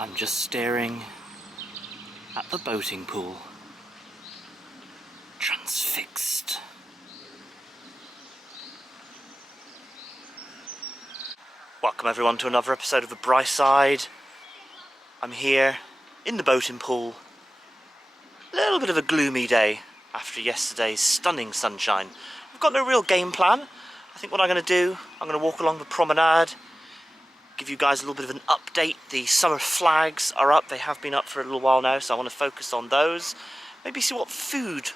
I'm just staring at the boating pool, transfixed. Welcome everyone to another episode of The Bright Side. I'm here in the boating pool. A little bit of a gloomy day after yesterday's stunning sunshine. I've got no real game plan. I think what I'm going to do, I'm going to walk along the promenade, give you guys a little bit of an update. The summer flags are up. They have been up for a little while now, so I want to focus on those. Maybe see what food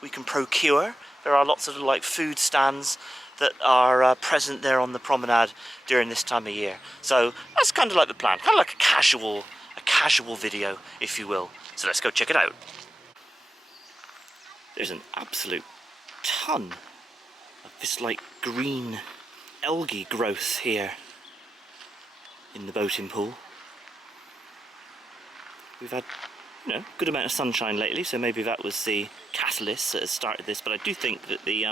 we can procure. There are lots of like food stands that are present there on the promenade during this time of year. So that's kind of like the plan, kind of like a casual video, if you will. So let's go check it out. There's an absolute ton of this like green algae growth here in the boating pool. We've had, you know, a good amount of sunshine lately, so maybe that was the catalyst that has started this, but I do think that the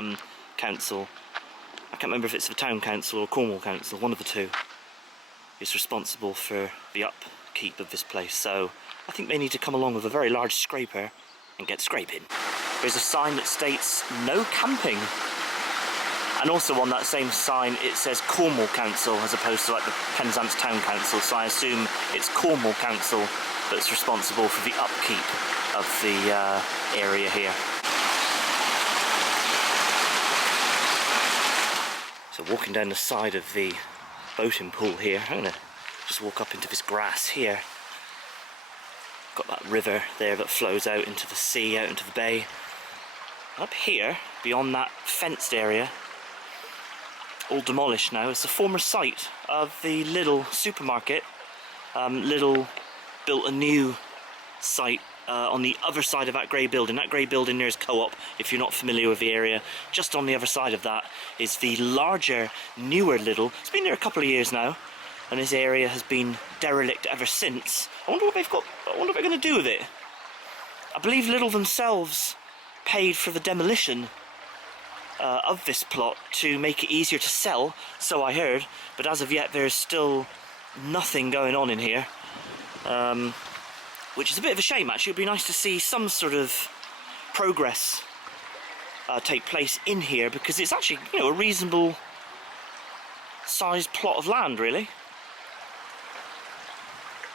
council, I can't remember if it's the town council or Cornwall council, one of the two, is responsible for the upkeep of this place, so I think they need to come along with a very large scraper and get scraping. There's a sign that states no camping, and also on that same sign it says Cornwall Council as opposed to like the Penzance Town Council, so I assume it's Cornwall Council that's responsible for the upkeep of the area here. So walking down the side of the boating pool here, I'm going to just walk up into this grass here. Got that river there that flows out into the sea, out into the bay. Up here, beyond that fenced area, all demolished now, it's the former site of the Lidl supermarket. Lidl built a new site on the other side of that grey building. That grey building there is Co-op, if you're not familiar with the area. Just on the other side of that is the larger, newer Lidl. It's been there a couple of years now, and this area has been derelict ever since. I wonder what they've got, I wonder what they're going to do with it. I believe Lidl themselves paid for the demolition of this plot to make it easier to sell, so I heard, but as of yet there's still nothing going on in here, which is a bit of a shame actually. It'd be nice to see some sort of progress take place in here, because it's actually, you know, a reasonable sized plot of land really.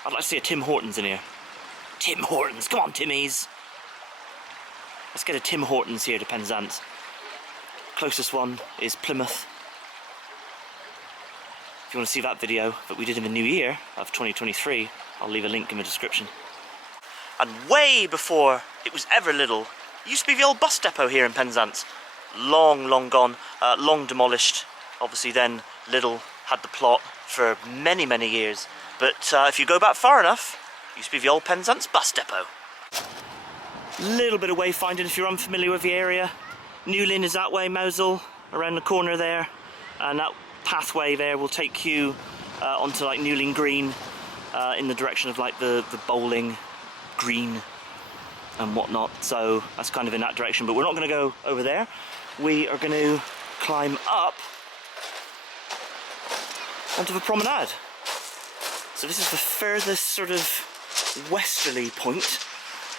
I'd like to see a Tim Hortons in here. Tim Hortons, come on Timmies! Let's get a Tim Hortons here to Penzance. Closest one is Plymouth. If you want to see that video that we did in the new year of 2023, I'll leave a link in the description. And way before it was ever Lidl, it used to be the old bus depot here in Penzance. Long gone, long demolished. Obviously then Lidl had the plot for many years. But if you go back far enough, it used to be the old Penzance bus depot. Little bit of wayfinding if you're unfamiliar with the area. Newlyn is that way, Mousel, around the corner there, and that pathway there will take you onto like Newlyn Green, in the direction of like the bowling green and whatnot, so that's kind of in that direction, but we're not going to go over there. We are going to climb up onto the promenade. So this is the furthest sort of westerly point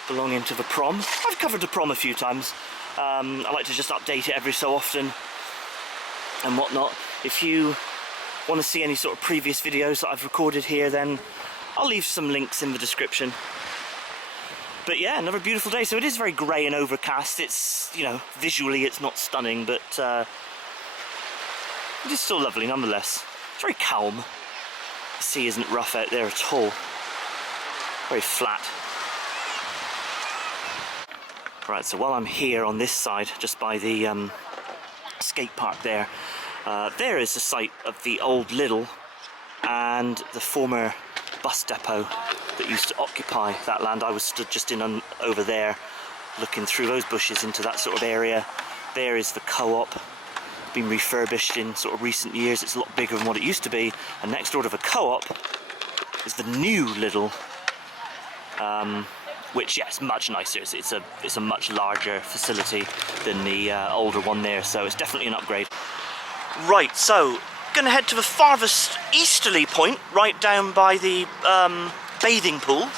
belonging to the prom. I've covered the prom a few times. I like to just update it every so often and whatnot. If you want to see any sort of previous videos that I've recorded here, then I'll leave some links in the description. But yeah, another beautiful day. So it is very grey and overcast. It's, you know, visually it's not stunning, but it is still lovely nonetheless. It's very calm. The sea isn't rough out there at all. Very flat. Right, so while I'm here on this side, just by the skate park there, there is the site of the old Lidl and the former bus depot that used to occupy that land. I was stood just in over there, looking through those bushes into that sort of area. There is the Co-op, been refurbished in sort of recent years. It's a lot bigger than what it used to be. And next door to the Co-op is the new Lidl. Which, yeah, it's much nicer. It's a much larger facility than the older one there, so it's definitely an upgrade. Right, so gonna head to the farthest easterly point, right down by the bathing pool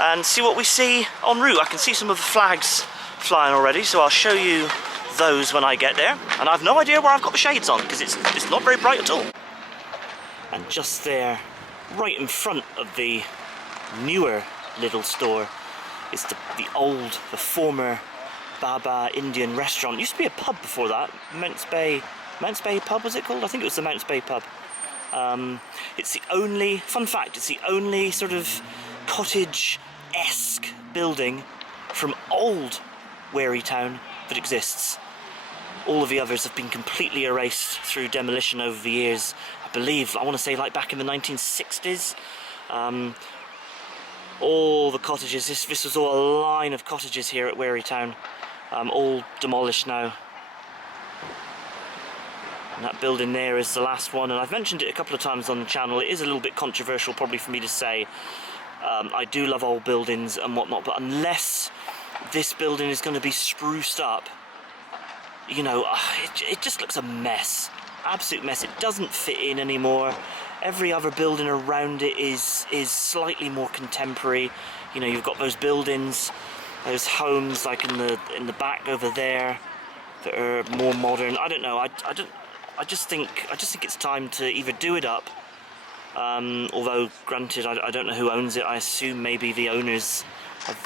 and see what we see en route. I can see some of the flags flying already, so I'll show you those when I get there. And I have no idea where I've got the shades on because it's not very bright at all. And just there, right in front of the newer little store, is the former Baba Indian restaurant. It used to be a pub before that. Mounts Bay pub, was it called? I think it was the Mounts Bay pub. It's the only, fun fact, it's the only sort of cottage-esque building from old Wherry Town that exists. All of the others have been completely erased through demolition over the years. I believe, I want to say like back in the 1960s. All the cottages, this was all a line of cottages here at Wherry Town, all demolished now. And that building there is the last one, and I've mentioned it a couple of times on the channel. It is a little bit controversial probably for me to say. I do love old buildings and whatnot, but unless this building is going to be spruced up, you know, it just looks a mess. Absolute mess. It doesn't fit in anymore. Every other building around it is slightly more contemporary. You know, you've got those buildings, those homes like in the back over there that are more modern. I don't know. I just think it's time to either do it up. Although, granted, I don't know who owns it. I assume maybe the owners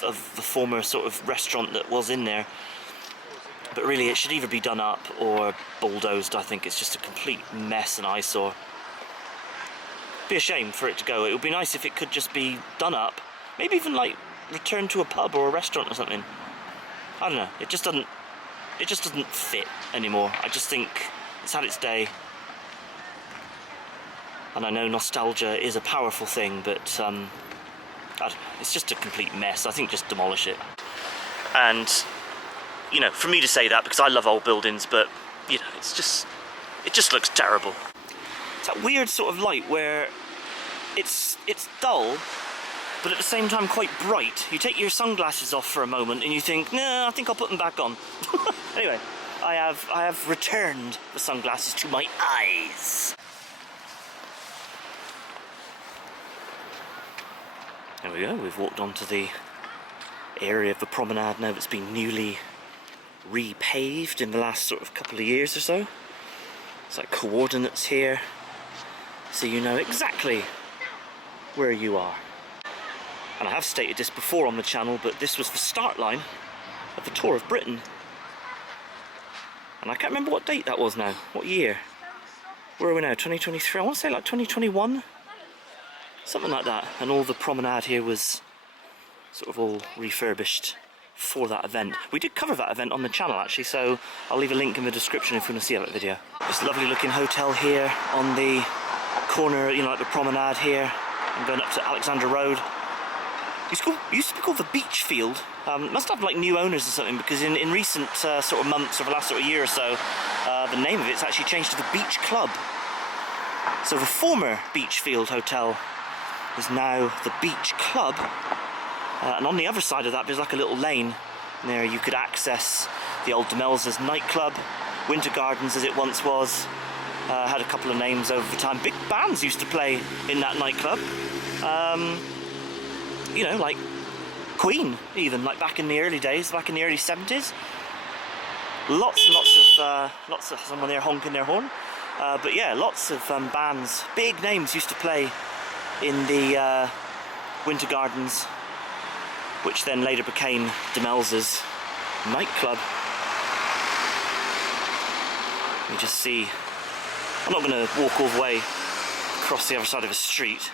of the former sort of restaurant that was in there. But really, it should either be done up or bulldozed. I think it's just a complete mess and eyesore. Be a shame for it to go. It would be nice if it could just be done up. Maybe even like return to a pub or a restaurant or something. I don't know. It just doesn't fit anymore. I just think it's had its day. And I know nostalgia is a powerful thing, but I don't know, it's just a complete mess. I think just demolish it. And you know, for me to say that because I love old buildings, but you know, it just looks terrible. It's that weird sort of light where it's dull, but at the same time quite bright. You take your sunglasses off for a moment and you think, nah, I think I'll put them back on. Anyway, I have returned the sunglasses to my eyes. There we go, we've walked onto the area of the promenade now that's been newly repaved in the last sort of couple of years or so. It's like coordinates here, so you know exactly where you are. And I have stated this before on the channel, but this was the start line of the Tour of Britain. And I can't remember what date that was now, what year. Where are we now, 2023? I want to say like 2021? Something like that. And all the promenade here was sort of all refurbished for that event. We did cover that event on the channel actually, so I'll leave a link in the description if you want to see that video. This lovely looking hotel here on the corner, you know, like the promenade here, and going up to Alexandra Road. It used to be called the Beach Field. It must have like new owners or something, because in recent sort of months, or the last sort of year or so, the name of it's actually changed to the Beach Club. So the former Beach Field Hotel is now the Beach Club. And on the other side of that there's like a little lane, and there you could access the old Demelza's nightclub, Winter Gardens as it once was. Had a couple of names over the time. Big bands used to play in that nightclub. You know, like Queen, even, like back in the early days, back in the early 70s. Lots of someone there honking their horn. But yeah, lots of bands, big names used to play in the Winter Gardens, which then later became Demelza's nightclub. You just see, I'm not going to walk all the way across the other side of a street,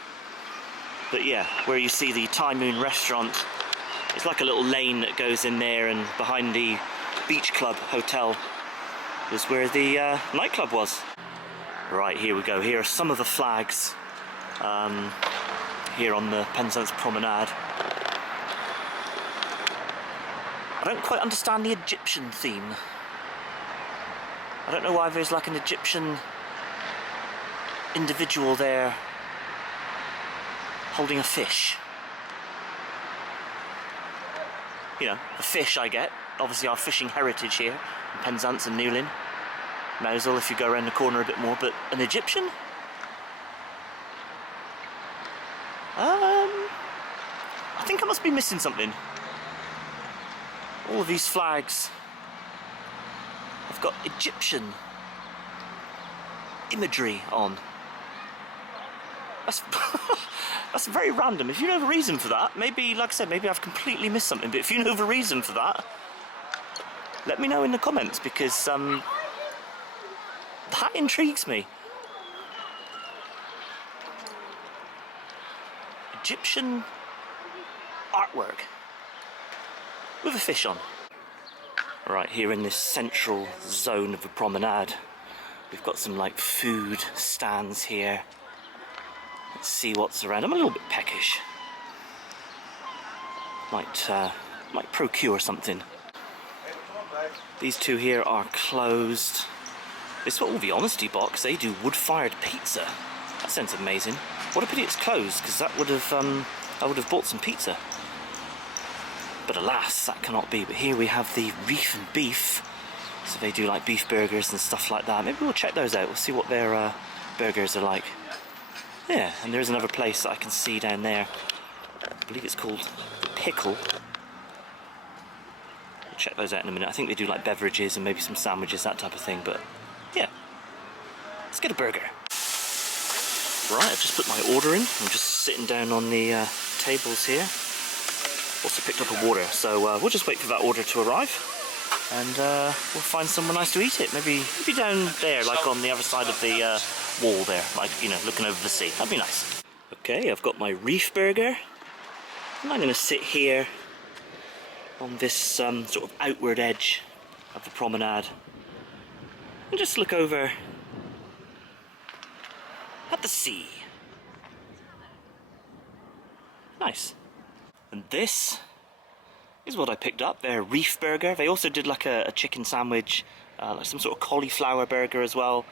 but yeah, where you see the Thai Moon restaurant, it's like a little lane that goes in there, and behind the Beach Club Hotel is where the nightclub was. Right, here we go. Here are some of the flags here on the Penzance Promenade. I don't quite understand the Egyptian theme. I don't know why there's like an Egyptian individual there holding a fish. You know, the fish I get, obviously our fishing heritage here in Penzance and Newlyn. Mosul if you go around the corner a bit more, but an Egyptian? think I must be missing something. All of these flags have got Egyptian imagery on. That's that's very random. If you know the reason for that, maybe, like I said, maybe I've completely missed something, but if you know the reason for that, let me know in the comments, because that intrigues me. Egyptian artwork with a fish on. Right here in this central zone of the promenade, we've got some like food stands here. Let's see what's around. I'm a little bit peckish. Might procure something. These two here are closed. This will the Honesty Box. They do wood-fired pizza. That sounds amazing. What a pity it's closed, because that would have I would have bought some pizza. But alas, that cannot be. But here we have the Reef Beef. So they do like beef burgers and stuff like that. Maybe we'll check those out. We'll see what their burgers are like. Yeah, and there's another place that I can see down there. I believe it's called The Pickle. We'll check those out in a minute. I think they do like beverages and maybe some sandwiches, that type of thing. But yeah, let's get a burger. Right, I've just put my order in. I'm just sitting down on the tables here. Also picked up a water, so we'll just wait for that order to arrive, and we'll find somewhere nice to eat it. Maybe down there, like on the other side of the wall there, like, you know, looking over the sea. That'd be nice. Okay, I've got my reef burger. And I'm going to sit here on this sort of outward edge of the promenade and just look over at the sea. Nice. And this is what I picked up, their reef burger. They also did like a chicken sandwich, like some sort of cauliflower burger as well,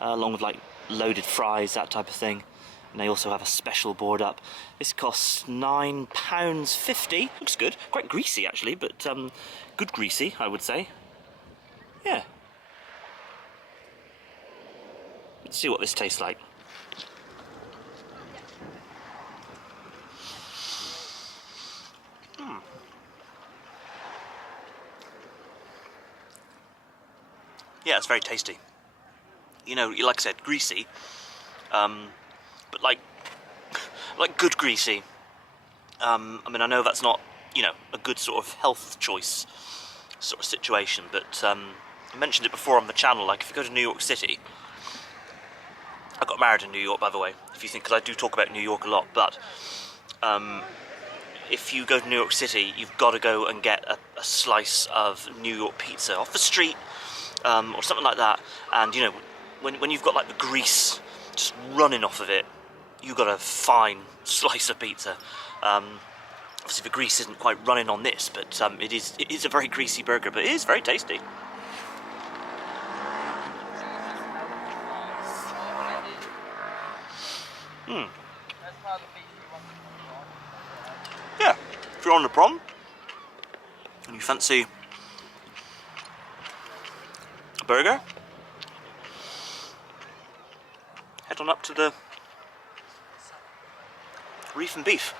along with like loaded fries, that type of thing. And they also have a special board up. This costs £9.50. Looks good. Quite greasy actually, but good greasy, I would say. Yeah. Let's see what this tastes like. Yeah, it's very tasty. You know, like I said, greasy, but like good greasy. I mean, I know that's not, you know, a good sort of health choice sort of situation, but I mentioned it before on the channel. Like, if you go to New York City, I got married in New York, by the way. If you think, because I do talk about New York a lot, but if you go to New York City, you've got to go and get a slice of New York pizza off the street. Or something like that, and you know, when you've got like the grease just running off of it, you've got a fine slice of pizza. Obviously the grease isn't quite running on this, but it is a very greasy burger, but it is very tasty. Yeah, if you're on the prom and you fancy a burger, head on up to the Reef Beef.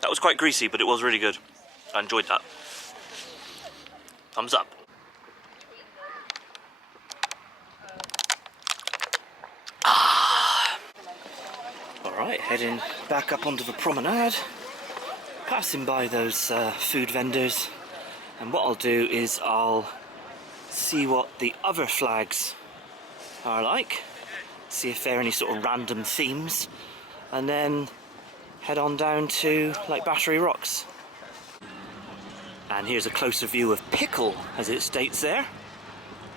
That was quite greasy, but it was really good. I enjoyed that. Thumbs up. Alright, heading back up onto the promenade, passing by those food vendors, and what I'll do is I'll see what the other flags are like, see if there are any sort of random themes, and then head on down to like Battery Rocks. And here's a closer view of Pickle, as it states there,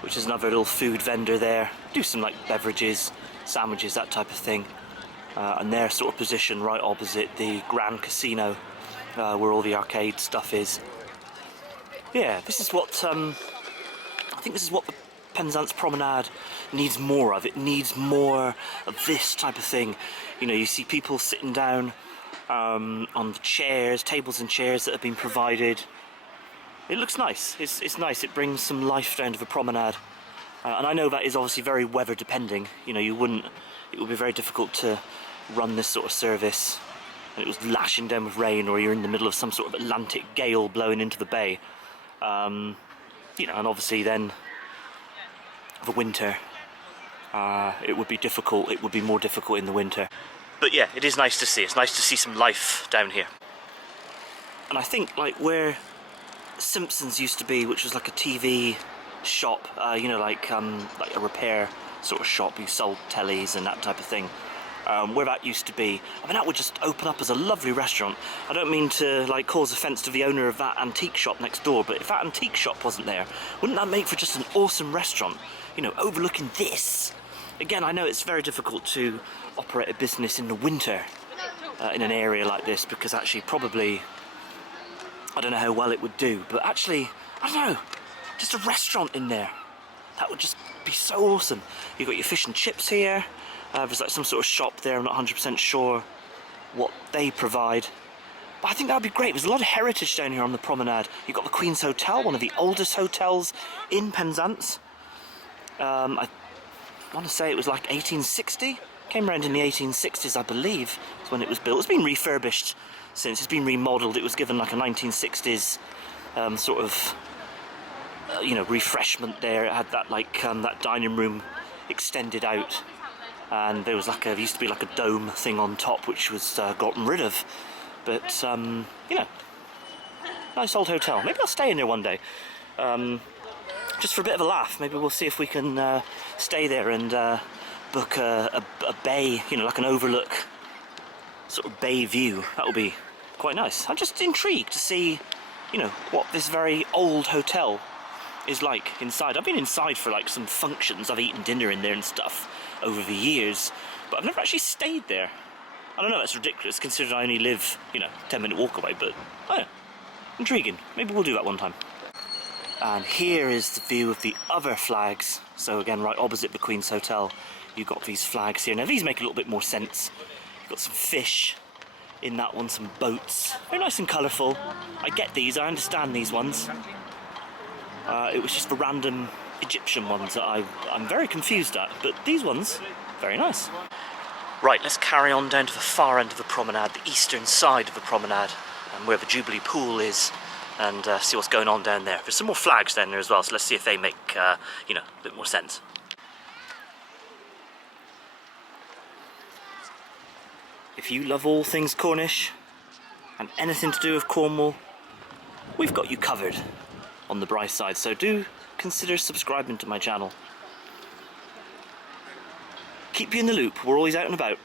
which is another little food vendor there. Do some like beverages, sandwiches, that type of thing. And they're sort of positioned right opposite the Grand Casino, where all the arcade stuff is. Yeah, this is what I think this is what the Penzance Promenade needs more of. It needs more of this type of thing. You know, you see people sitting down on the chairs, tables and chairs that have been provided. It looks nice. It's nice. It brings some life down to the promenade. And I know that is obviously very weather depending. You know, it would be very difficult to run this sort of service and it was lashing down with rain, or you're in the middle of some sort of Atlantic gale blowing into the bay. You know, and obviously then the winter, it would be difficult. It would be more difficult in the winter. But yeah, it is nice to see. It's nice to see some life down here. And I think like where Simpsons used to be, which was like a TV shop, you know, like a repair sort of shop, you sold tellies and that type of thing. Where that used to be, I mean, that would just open up as a lovely restaurant. I don't mean to like cause offence to the owner of that antique shop next door, but if that antique shop wasn't there, wouldn't that make for just an awesome restaurant? You know, overlooking this. Again, I know it's very difficult to operate a business in the winter in an area like this, because actually probably, I don't know how well it would do, but actually, I don't know, just a restaurant in there. That would just be so awesome. You've got your fish and chips here. There's like some sort of shop there, I'm not 100% sure what they provide. But I think that would be great. There's a lot of heritage down here on the promenade. You've got the Queen's Hotel, one of the oldest hotels in Penzance. I want to say it was like 1860. Came around in the 1860s, I believe, is when it was built. It's been refurbished since. It's been remodeled. It was given like a 1960s sort of, you know, refreshment there. It had that like that dining room extended out. And there was like there used to be like a dome thing on top, which was gotten rid of. But you know, nice old hotel. Maybe I'll stay in there one day, just for a bit of a laugh. Maybe we'll see if we can stay there and book a bay, you know, like an overlook sort of bay view. That will be quite nice. I'm just intrigued to see, you know, what this very old hotel is like inside. I've been inside for like some functions. I've eaten dinner in there and stuff over the years, but I've never actually stayed there. I don't know, that's ridiculous considering I only live, you know, 10-minute walk away, but oh, intriguing. Maybe we'll do that one time. And here is the view of the other flags. So again, right opposite the Queen's Hotel, you've got these flags here. Now these make a little bit more sense. You've got some fish in that one, some boats. Very nice and colourful. I get these, I understand these ones. It was just the random Egyptian ones that I'm very confused at, but these ones, very nice. Right, let's carry on down to the far end of the promenade, the eastern side of the promenade, and where the Jubilee Pool is, and see what's going on down there. There's some more flags down there as well, so let's see if they make, you know, a bit more sense. If you love all things Cornish, and anything to do with Cornwall, we've got you covered on the Bryce side, so do consider subscribing to my channel. Keep you in the loop, we're always out and about.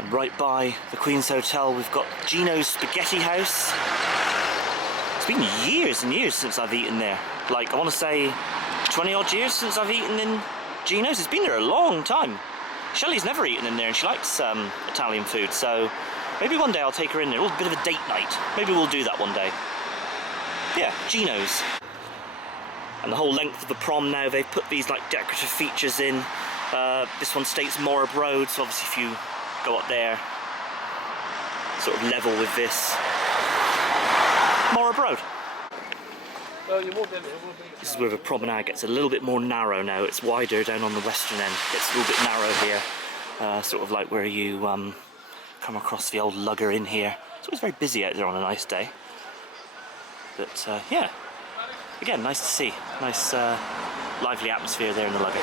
And right by the Queen's Hotel we've got Gino's Spaghetti House. It's been years and years since I've eaten there. Like, I want to say 20 odd years since I've eaten in Gino's. It's been there a long time. Shelley's never eaten in there and she likes Italian food, so maybe one day I'll take her in there. A bit of a date night. Maybe we'll do that one day. Yeah, Gino's. And the whole length of the prom now, they've put these like decorative features in. This one states Morab Road, so obviously if you go up there, sort of level with this, Morab Road. This is where the promenade gets a little bit more narrow now. It's wider down on the western end. It's a little bit narrow here, sort of like where you come across the old lugger in here. It's always very busy out there on a nice day. But yeah, again, nice to see. Nice lively atmosphere there in the lugger.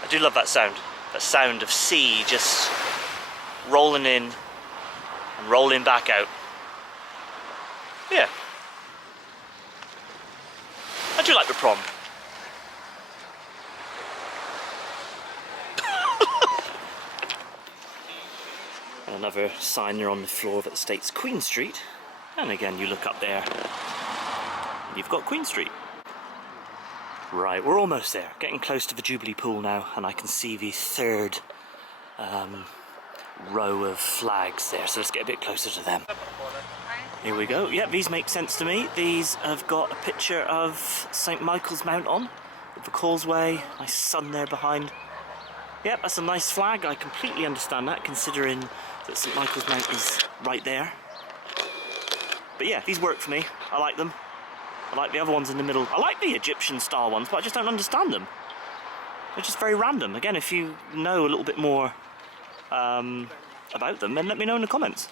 I do love that sound of sea just rolling in and rolling back out. Yeah, I do like the prom. And another sign there on the floor that states Queen Street, and again you look up there and you've got Queen Street. Right, we're almost there, getting close to the Jubilee Pool now, and I can see the third row of flags there, so let's get a bit closer to them. Here we go. Yeah, these make sense to me. These have got a picture of St. Michael's Mount on, with the causeway, nice sun there behind. Yep, that's a nice flag. I completely understand that, considering that St. Michael's Mount is right there. But yeah, these work for me. I like them. I like the other ones in the middle. I like the Egyptian style ones, but I just don't understand them. They're just very random. Again, if you know a little bit more about them, then let me know in the comments.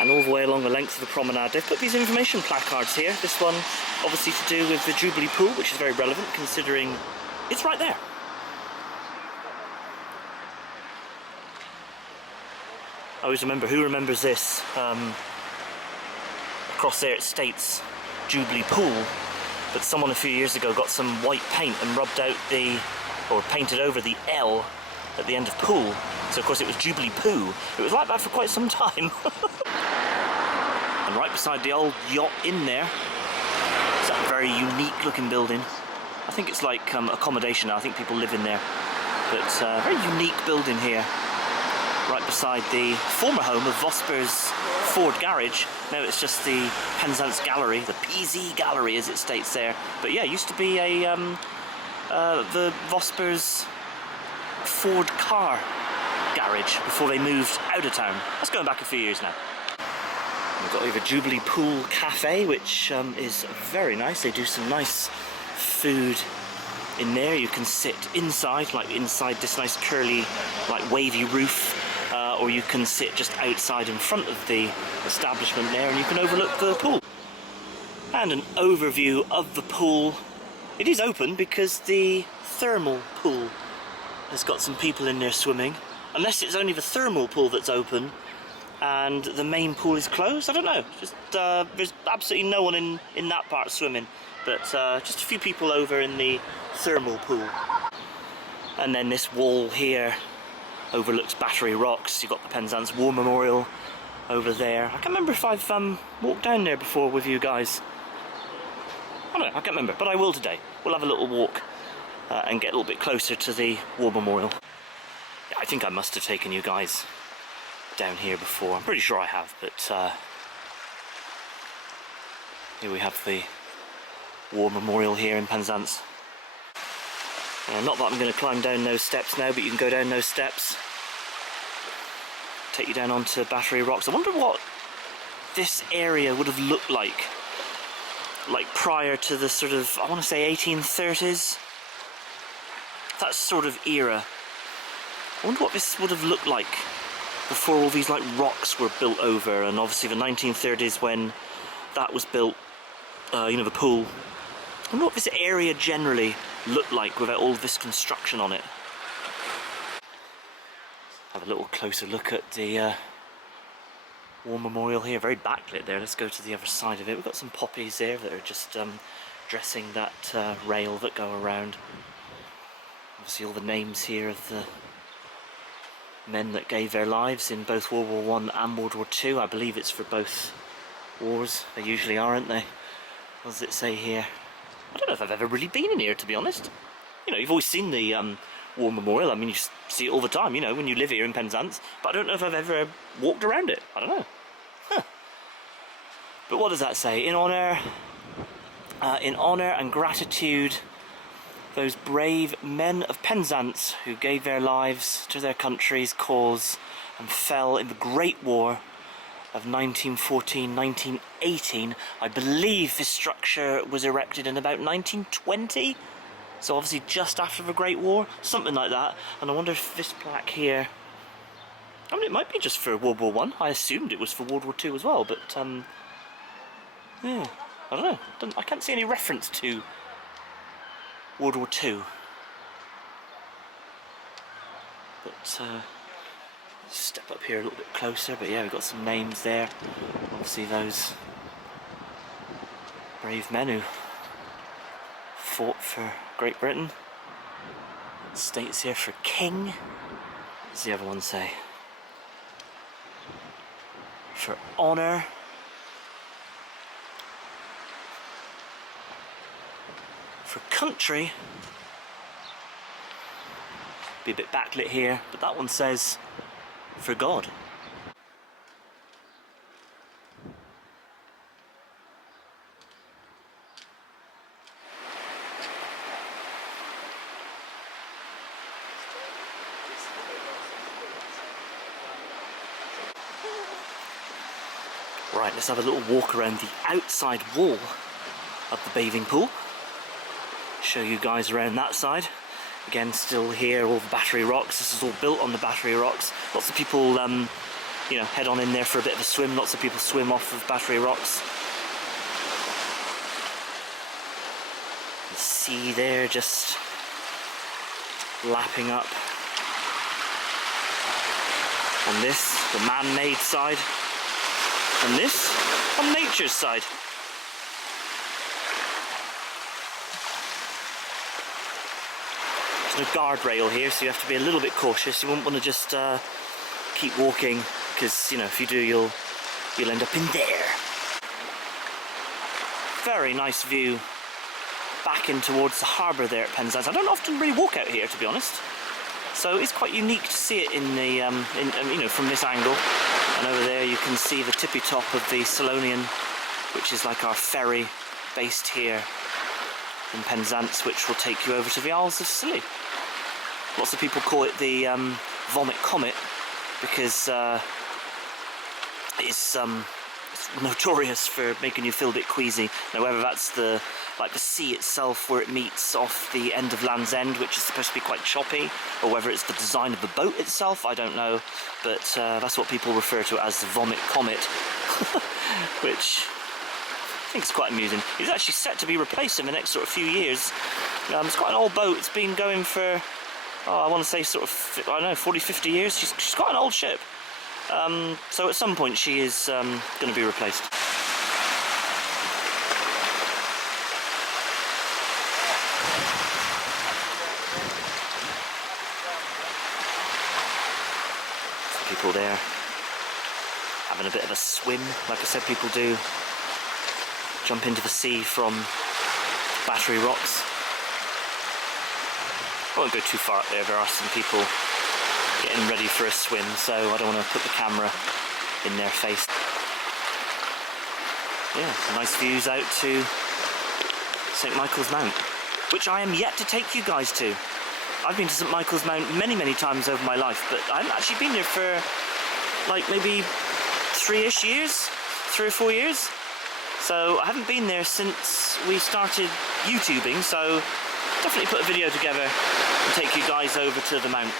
And all the way along the length of the promenade, they've put these information placards here. This one, obviously to do with the Jubilee Pool, which is very relevant considering it's right there. I always remember, who remembers this? Across there it states Jubilee Pool, but someone a few years ago got some white paint and rubbed out or painted over the L at the end of pool. So of course it was Jubilee Poo. It was like that for quite some time. And right beside the old yacht in there, it's that very unique looking building. I think it's like accommodation now. I think people live in there. But a very unique building here. Right beside the former home of Vosper's Ford Garage. Now it's just the Penzance Gallery, the PZ Gallery as it states there. But yeah, it used to be the Vosper's Ford car garage before they moved out of town. That's going back a few years now. We've got over Jubilee Pool Cafe, which is very nice. They do some nice food in there. You can sit inside, like inside this nice curly, like wavy roof, or you can sit just outside in front of the establishment there, and you can overlook the pool. And an overview of the pool. It is open because the thermal pool has got some people in there swimming. Unless it's only the thermal pool that's open and the main pool is closed, I don't know. Just there's absolutely no one in that part swimming, but just a few people over in the thermal pool. And then this wall here overlooks Battery Rocks. You've got the Penzance War Memorial over there. I can't remember if I've walked down there before with you guys. I don't know, I can't remember, but I will today. We'll have a little walk and get a little bit closer to the War Memorial. Yeah, I think I must have taken you guys down here before. I'm pretty sure I have, but here we have the War Memorial here in Penzance. Not that I'm going to climb down those steps now, but you can go down those steps. Take you down onto Battery Rocks. I wonder what this area would have looked like prior to the sort of, I want to say 1830s. That sort of era. I wonder what this would have looked like before all these like rocks were built over, and obviously the 1930s when that was built, you know, the pool. I wonder what this area generally looked like without all this construction on it. Have a little closer look at the War Memorial here, very backlit there. Let's go to the other side of it. We've got some poppies there that are just dressing that rail that go around. Obviously all the names here of the men that gave their lives in both World War I and World War II. I believe it's for both wars. They usually are, aren't they? What does it say here? I don't know if I've ever really been in here, to be honest. You know, you've always seen the War Memorial. I mean, you see it all the time, you know, when you live here in Penzance. But I don't know if I've ever walked around it. I don't know. Huh. But what does that say? In honour and gratitude, those brave men of Penzance who gave their lives to their country's cause and fell in the Great War of 1914-1918. I believe this structure was erected in about 1920, so obviously just after the Great War, something like that. And I wonder if this plaque here, I mean, it might be just for World War I. I assumed it was for World War II as well, but yeah, I don't know. I can't see any reference to World War II. But step up here a little bit closer, but yeah, we've got some names there. Obviously those brave men who fought for Great Britain. It states here for King. What does the other one say? for honour. For country. Be a bit backlit here, but that one says for God. Right, let's have a little walk around the outside wall of the bathing pool. Show you guys around that side. Again, still here, all the battery rocks. This is all built on the battery rocks. Lots of people, you know, head on in there for a bit of a swim. Lots of people swim off of battery rocks. The sea there just lapping up. On this, the man-made side. And this, on nature's side. There's no guardrail here, so you have to be a little bit cautious. You wouldn't want to just keep walking, because, you know, if you do, you'll end up in there. Very nice view back in towards the harbour there at Penzance. I don't often really walk out here, to be honest. So it's quite unique to see it in the, you know, from this angle. And over there you can see the tippy top of the Solonian, which is like our ferry based here in Penzance, which will take you over to the Isles of Scilly. Lots of people call it the Vomit Comet because it's notorious for making you feel a bit queasy. Now, whether that's the sea itself where it meets off the end of Land's End, which is supposed to be quite choppy, or whether it's the design of the boat itself, I don't know, but that's what people refer to it as the Vomit Comet, which I think is quite amusing. It's actually set to be replaced in the next sort of few years. It's quite an old boat. It's been going for, I want to say sort of, I don't know, 40, 50 years. She's quite an old ship. So at some point she is going to be replaced. People there having a bit of a swim. Like I said, people do jump into the sea from battery rocks. I won't go too far up there. There are some people getting ready for a swim, so I don't want to put the camera in their face. Yeah, nice views out to St. Michael's Mount, which I am yet to take you guys to. I've been to St. Michael's Mount many, many times over my life, but I haven't actually been there for like maybe 3-ish years, 3 or 4 years. So I haven't been there since we started YouTubing, so definitely put a video together and take you guys over to the Mount.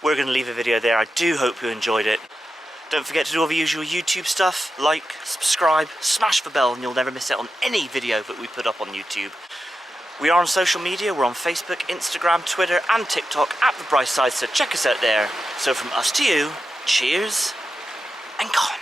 We're going to leave a video there. I do hope you enjoyed it. Don't forget to do all the usual YouTube stuff. Like, subscribe, smash the bell, and you'll never miss out on any video that we put up on YouTube. We are on social media. We're on Facebook, Instagram, Twitter, and TikTok at The Bright Side, so check us out there. So from us to you, cheers and con.